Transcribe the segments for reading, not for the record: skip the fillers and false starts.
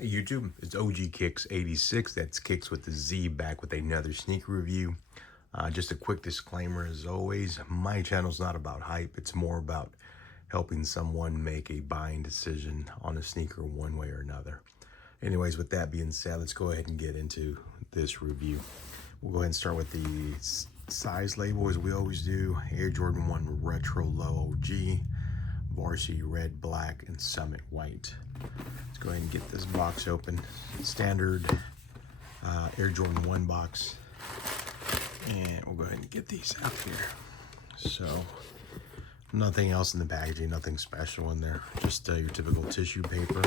Hey YouTube, it's OG Kicks 86. That's Kicks with the Z, back with another sneaker review. Just a quick disclaimer, as always, my channel's not about hype. It's more about helping someone make a buying decision on a sneaker one way or another. Anyways, with that being said, let's go ahead and get into this review. We'll go ahead and start with the size label, as we always do. Air Jordan 1 Retro Low OG, Varsity Red, Black, and Summit White. Let's go ahead and get this box open. Standard Air Jordan 1 box. And we'll go ahead and get these out here. So, nothing else in the packaging, nothing special in there. Just your typical tissue paper.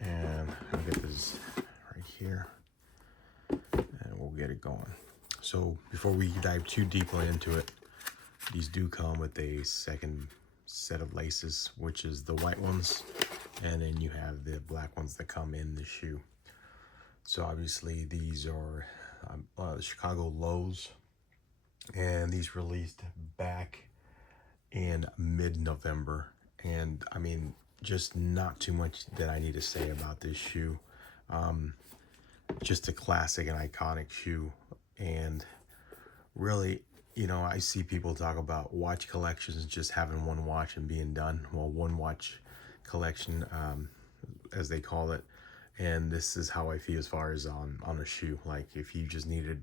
And I'll get this right here. And we'll get it going. So, before we dive too deeply into it, these do come with a second set of laces, which is the white ones. And then you have the black ones that come in the shoe. So obviously these are the Chicago Lows, and these released back in mid-November. And I mean, just not too much that I need to say about this shoe. Just a classic and iconic shoe. And really, you know, I see people talk about watch collections, just having one watch and being done. Well, one watch collection, as they call it. And this is how I feel as far as on a shoe. Like, if you just needed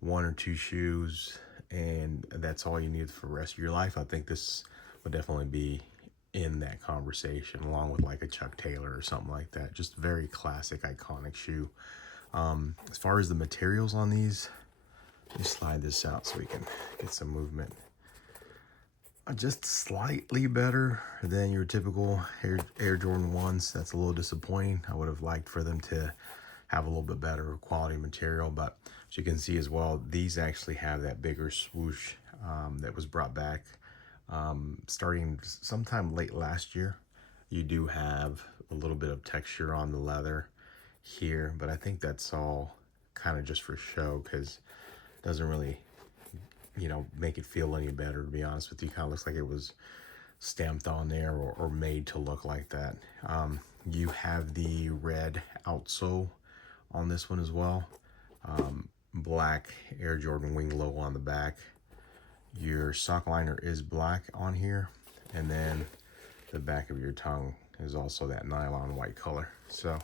one or two shoes and that's all you need for the rest of your life, I think this would definitely be in that conversation, along with like a Chuck Taylor or something like that. Just very classic, iconic shoe. As far as the materials on these, let me slide this out so we can get some movement. Just slightly better than your typical Air Jordan 1s. That's a little disappointing. I would have liked for them to have a little bit better quality material, but as you can see as well, these actually have that bigger swoosh that was brought back starting sometime late last year. You do have a little bit of texture on the leather here, but I think that's all kind of just for show, because it doesn't really, you know, make it feel any better, to be honest with you. Kind of looks like it was stamped on there or made to look like that. You have the red outsole on this one as well. Black Air Jordan wing logo on the back. Your sock liner is black on here, and then the back of your tongue is also that nylon white color. So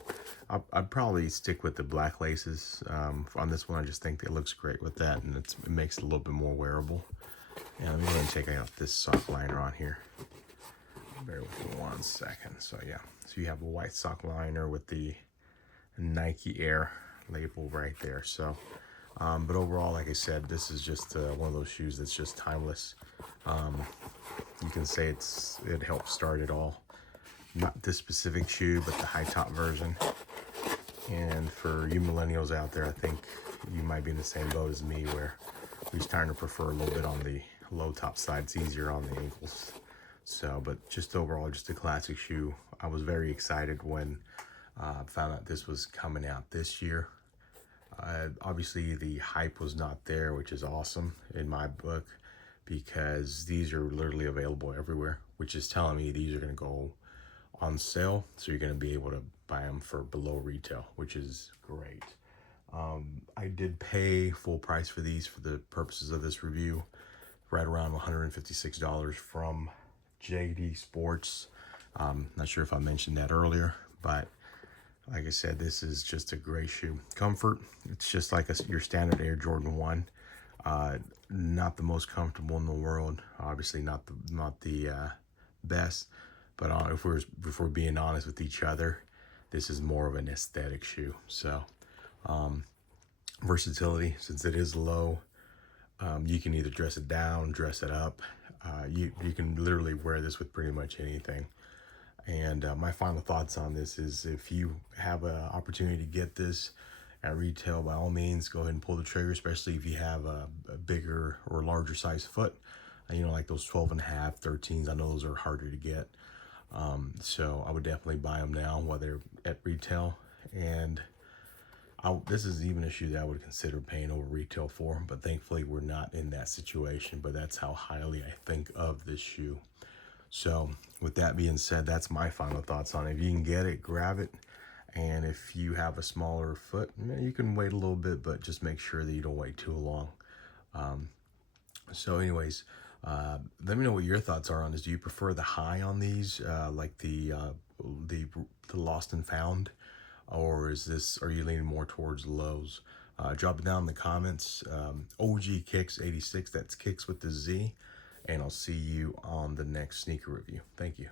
I'd probably stick with the black laces on this one. I just think it looks great with that, and it makes it a little bit more wearable. And let me go ahead and take out this sock liner on here. Bear with me 1 second. So yeah, so you have a white sock liner with the Nike Air label right there. So but overall, like I said, this is just one of those shoes that's just timeless. You can say it helped start it all. Not this specific shoe, but the high top version. And for you millennials out there, I think you might be in the same boat as me, where we're starting to prefer a little bit on the low top side. It's easier on the ankles. So, but just overall, just a classic shoe. I was very excited when I found out this was coming out this year. Obviously, the hype was not there, which is awesome in my book, because these are literally available everywhere, which is telling me these are going to go on sale, so you're going to be able to buy them for below retail, which is great. I did pay full price for these for the purposes of this review, right around $156 from JD Sports. Not sure if I mentioned that earlier, but like I said, this is just a great shoe. Comfort, it's just like your standard Air Jordan 1. Not the most comfortable in the world, obviously not the best, but if we're being honest with each other, this is more of an aesthetic shoe. So versatility, since it is low, you can either dress it down, dress it up. You can literally wear this with pretty much anything. And my final thoughts on this is, if you have an opportunity to get this at retail, by all means, go ahead and pull the trigger, especially if you have a bigger or larger size foot. You know, like those 12 and a half, 13s, I know those are harder to get. So I would definitely buy them now, whether at retail. And this is even a shoe that I would consider paying over retail for, but thankfully we're not in that situation. But that's how highly I think of this shoe. So with that being said, that's my final thoughts on it. If you can get it, grab it. And if you have a smaller foot, you can wait a little bit, but just make sure that you don't wait too long. So anyways, let me know what your thoughts are on this. Do you prefer the high on these, like the the Lost and Found, or are you leaning more towards lows? Drop it down in the comments. OG Kicks 86, that's Kicks with the Z, and I'll see you on the next sneaker review. Thank you.